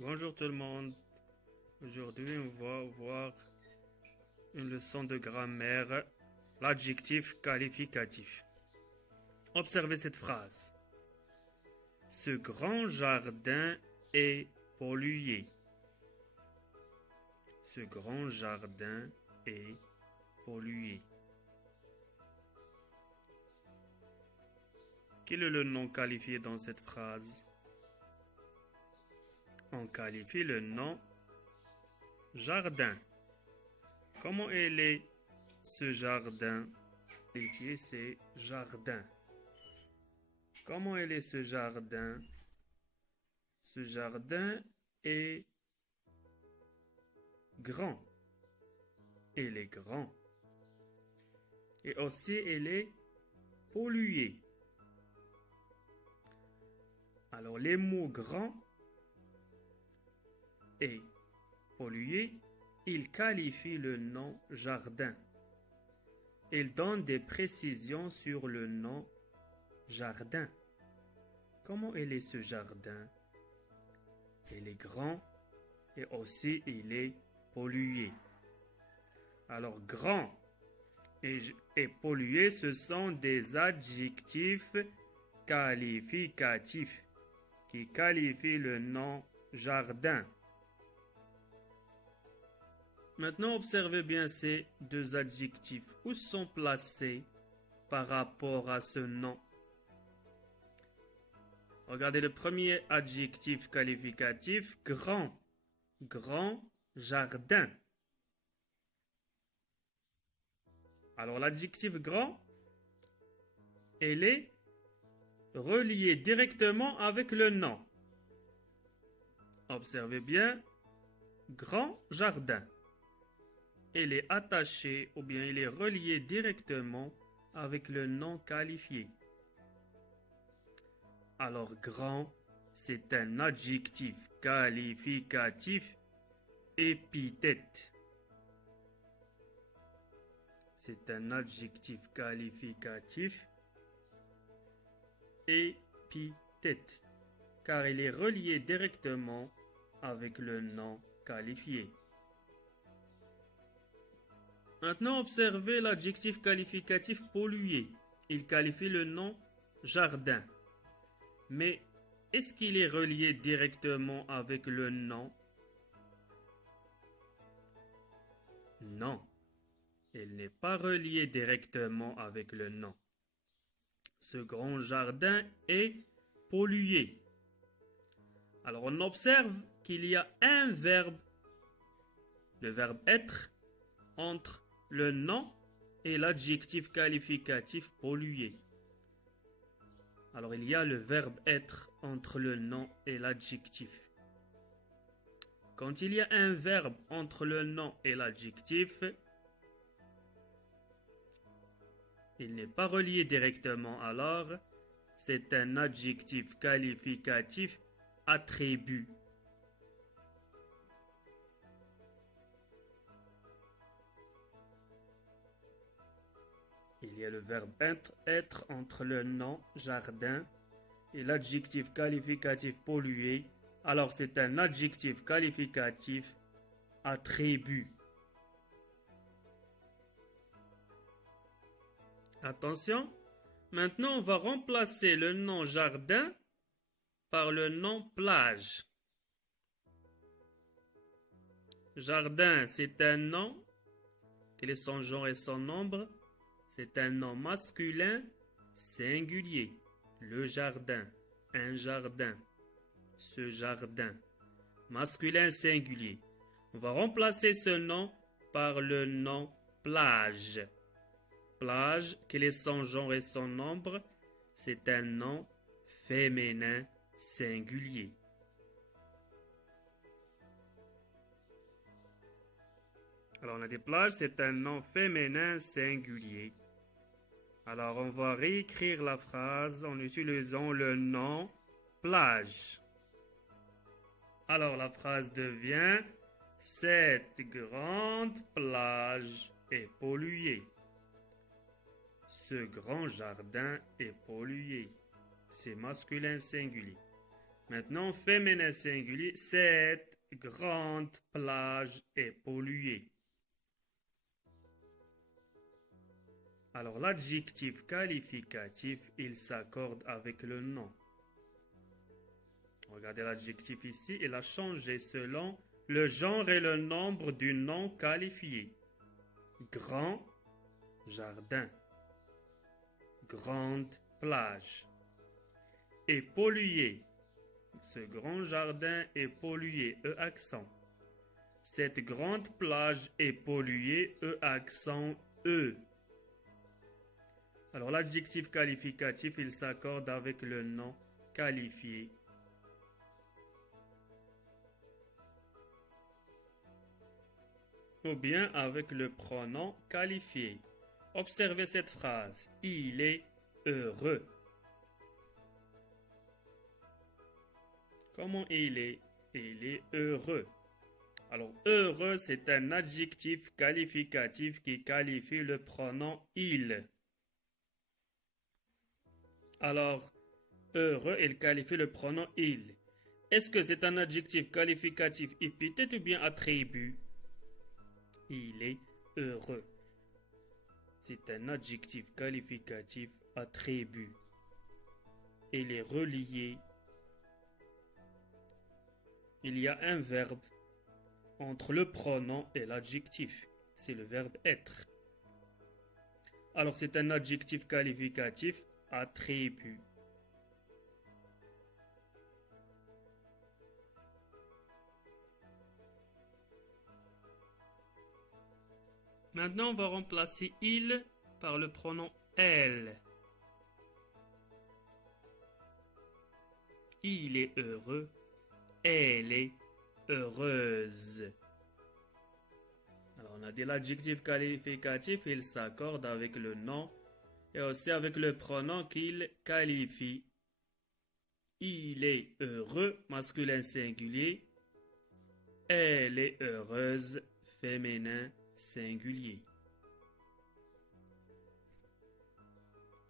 Bonjour tout le monde. Aujourd'hui, on va voir une leçon de grammaire, l'adjectif qualificatif. Observez cette phrase. Ce grand jardin est pollué. Ce grand jardin est pollué. Quel est le nom qualifié dans cette phrase? On qualifie le nom jardin. Comment est ce jardin? Qualifier c'est jardin. Comment est ce jardin? Ce jardin est grand. Il est grand. Et aussi, il est pollué. Alors, les mots grand et pollué, ils qualifient le nom jardin. Ils donnent des précisions sur le nom jardin. Comment est ce jardin? Il est grand et aussi il est pollué. Alors, grand et pollué, ce sont des adjectifs qualificatifs qui qualifient le nom jardin. Maintenant, observez bien ces deux adjectifs. Où sont placés par rapport à ce nom? Regardez le premier adjectif qualificatif, grand. Grand jardin. Alors, l'adjectif grand, il est relié directement avec le nom. Observez bien, grand jardin. Il est attaché ou bien il est relié directement avec le nom qualifié. Alors, grand, c'est un adjectif qualificatif épithète. C'est un adjectif qualificatif épithète, car il est relié directement avec le nom qualifié. Maintenant, observez l'adjectif qualificatif pollué. Il qualifie le nom jardin. Mais est-ce qu'il est relié directement avec le nom? Non, il n'est pas relié directement avec le nom. Ce grand jardin est pollué. Alors on observe qu'il y a un verbe, le verbe être, entre le nom et l'adjectif qualificatif pollué. Alors il y a le verbe être entre le nom et l'adjectif. Quand il y a un verbe entre le nom et l'adjectif, il n'est pas relié directement, alors c'est un adjectif qualificatif attribut. Il y a le verbe être entre le nom jardin et l'adjectif qualificatif pollué. Alors c'est un adjectif qualificatif attribut. Attention, maintenant on va remplacer le nom jardin par le nom plage. Jardin, c'est un nom. Quel est son genre et son nombre? C'est un nom masculin singulier. Le jardin, un jardin, ce jardin. Masculin singulier. On va remplacer ce nom par le nom plage. Plage, quel est son genre et son nombre? C'est un nom féminin singulier. Alors on a des plages, c'est un nom féminin singulier. Alors on va réécrire la phrase en utilisant le nom plage. Alors la phrase devient: cette grande plage est polluée. Ce grand jardin est pollué. C'est masculin singulier. Maintenant, féminin singulier, cette grande plage est polluée. Alors, l'adjectif qualificatif, il s'accorde avec le nom. Regardez l'adjectif ici, il a changé selon le genre et le nombre du nom qualifié. Grand jardin, grande plage. Et pollué. Ce grand jardin est pollué, E accent. Cette grande plage est polluée, E accent, E. Alors l'adjectif qualificatif, il s'accorde avec le nom qualifié. Ou bien avec le pronom qualifié. Observez cette phrase. Il est heureux. Comment il est? Il est heureux. Alors, heureux, c'est un adjectif qualificatif qui qualifie le pronom il. Alors, heureux, il qualifie le pronom il. Est-ce que c'est un adjectif qualificatif épithète ou bien attribut? Il est heureux. C'est un adjectif qualificatif attribut. Il est relié. Il y a un verbe entre le pronom et l'adjectif. C'est le verbe être. Alors c'est un adjectif qualificatif attribut. Maintenant, on va remplacer il par le pronom elle. Il est heureux. Elle est heureuse. Alors, on a dit l'adjectif qualificatif, il s'accorde avec le nom et aussi avec le pronom qu'il qualifie. Il est heureux, masculin singulier. Elle est heureuse, féminin singulier.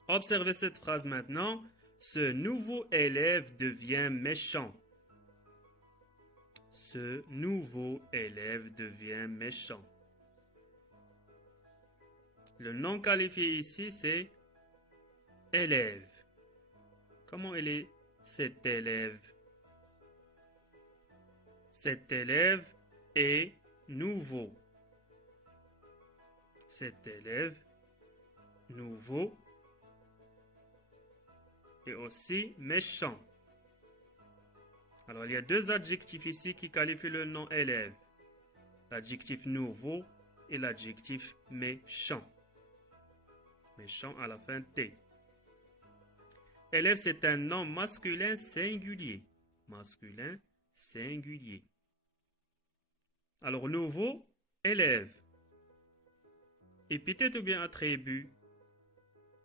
Observez cette phrase maintenant. Ce nouveau élève devient méchant. Ce nouveau élève devient méchant. Le nom qualifié ici, c'est élève. Comment il est cet élève? Cet élève est nouveau. Cet élève nouveau et aussi méchant. Alors, il y a deux adjectifs ici qui qualifient le nom élève. L'adjectif nouveau et l'adjectif méchant. Méchant à la fin T. Élève, c'est un nom masculin singulier. Masculin singulier. Alors, nouveau, élève. Épithète ou bien attribut?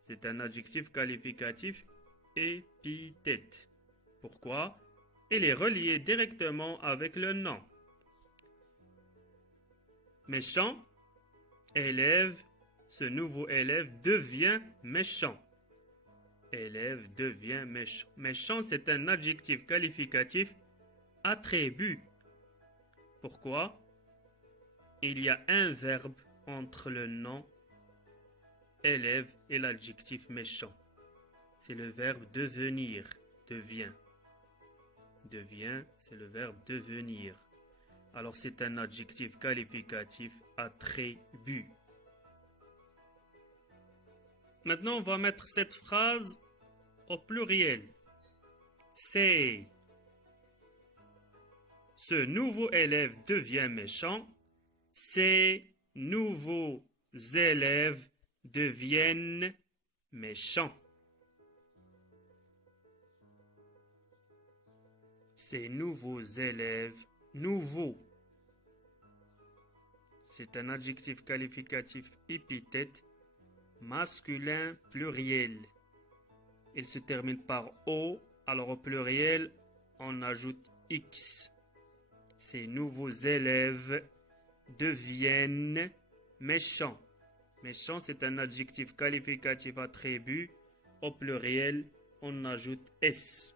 C'est un adjectif qualificatif épithète. Pourquoi? Il est relié directement avec le nom. Méchant, élève, ce nouveau élève devient méchant. Élève devient méchant. Méchant, c'est un adjectif qualificatif attribut. Pourquoi? Il y a un verbe entre le nom élève et l'adjectif méchant. C'est le verbe devenir, devient. Devient, c'est le verbe devenir. Alors c'est un adjectif qualificatif attribut. Maintenant, on va mettre cette phrase au pluriel. C'est. Ce nouveau élève devient méchant. Ces nouveaux élèves deviennent méchants. Ces nouveaux élèves, nouveaux. C'est un adjectif qualificatif épithète masculin pluriel. Il se termine par O, alors au pluriel, on ajoute X. Ces nouveaux élèves deviennent méchants. Méchant, c'est un adjectif qualificatif attribut. Au pluriel, on ajoute S.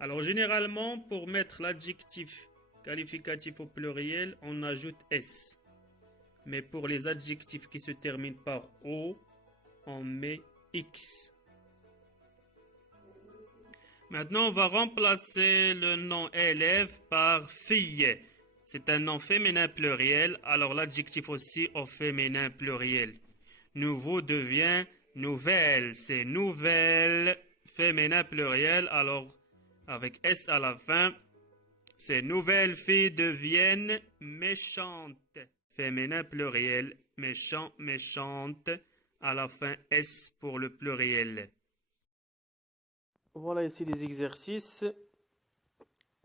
Alors généralement, pour mettre l'adjectif qualificatif au pluriel, on ajoute S. Mais pour les adjectifs qui se terminent par O, on met X. Maintenant, on va remplacer le nom élève par fille. C'est un nom féminin pluriel, alors l'adjectif aussi au féminin pluriel. Nouveau devient nouvelle, c'est nouvelle, féminin pluriel, alors avec S à la fin, ces nouvelles filles deviennent méchantes. Féminin pluriel, méchant, méchante, à la fin S pour le pluriel. Voilà ici les exercices.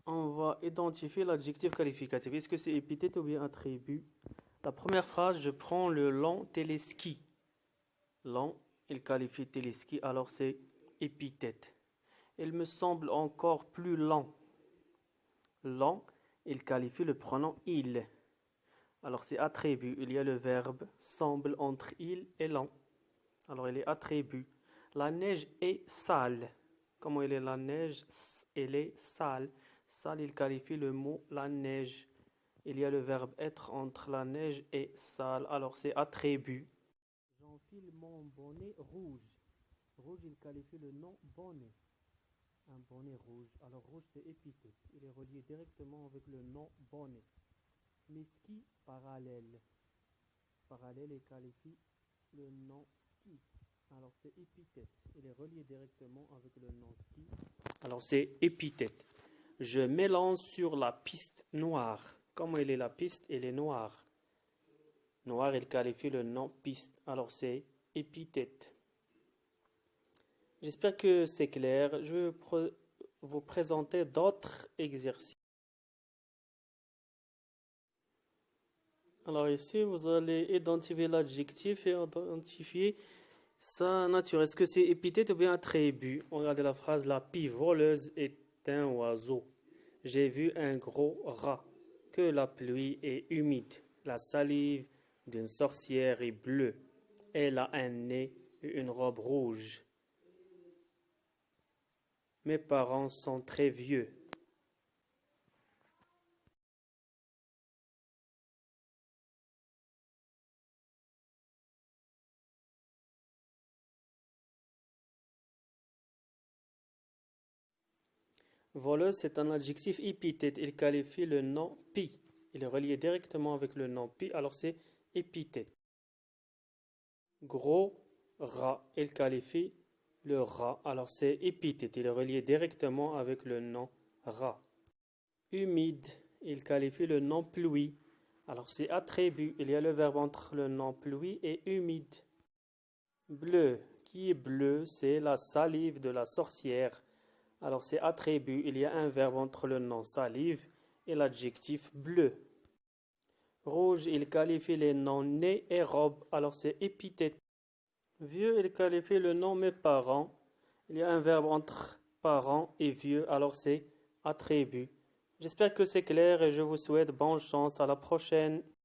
On va identifier l'adjectif qualificatif. Est-ce que c'est épithète ou bien attribut? La première phrase, je prends le lent téléski. Lent, il qualifie téléski, alors c'est épithète. Il me semble encore plus lent. Lent, il qualifie le pronom il. Alors c'est attribut. Il y a le verbe semble entre il et lent. Alors il est attribut. La neige est sale. Comment elle est la neige? Elle est sale. Sale, il qualifie le mot la neige. Il y a le verbe être entre la neige et sale. Alors c'est attribut. J'enfile mon bonnet rouge. Rouge, il qualifie le nom bonnet. Un bonnet rouge. Alors rouge, c'est épithète. Il est relié directement avec le nom bonnet. Mes skis parallèles. Parallèle, il qualifie le nom ski. Alors c'est épithète. Il est relié directement avec le nom ski. Alors c'est épithète. Je m'élance sur la piste noire. Comment elle est la piste? Elle est noire. Noir, il qualifie le nom piste. Alors c'est épithète. J'espère que c'est clair. Je vais vous présenter d'autres exercices. Alors ici, vous allez identifier l'adjectif et identifier sa nature. Est-ce que c'est épithète ou bien attribut? On regarde la phrase, la pie voleuse est un oiseau. J'ai vu un gros rat. Que la pluie est humide. La salive d'une sorcière est bleue. Elle a un nez et une robe rouge. Mes parents sont très vieux. Voleuse, c'est un adjectif épithète. Il qualifie le nom pie. Il est relié directement avec le nom pie, alors c'est épithète. Gros rat, il qualifie le rat, alors c'est épithète. Il est relié directement avec le nom rat. Humide, il qualifie le nom pluie, alors c'est attribut. Il y a le verbe entre le nom pluie et humide. Bleu, qui est bleu, c'est la salive de la sorcière. Alors c'est attribut, il y a un verbe entre le nom salive et l'adjectif bleu. Rouge, il qualifie les noms nez et robe, alors c'est épithète. Vieux, il qualifie le nom mes parents. Il y a un verbe entre parents et vieux, alors c'est attribut. J'espère que c'est clair et je vous souhaite bonne chance. À la prochaine.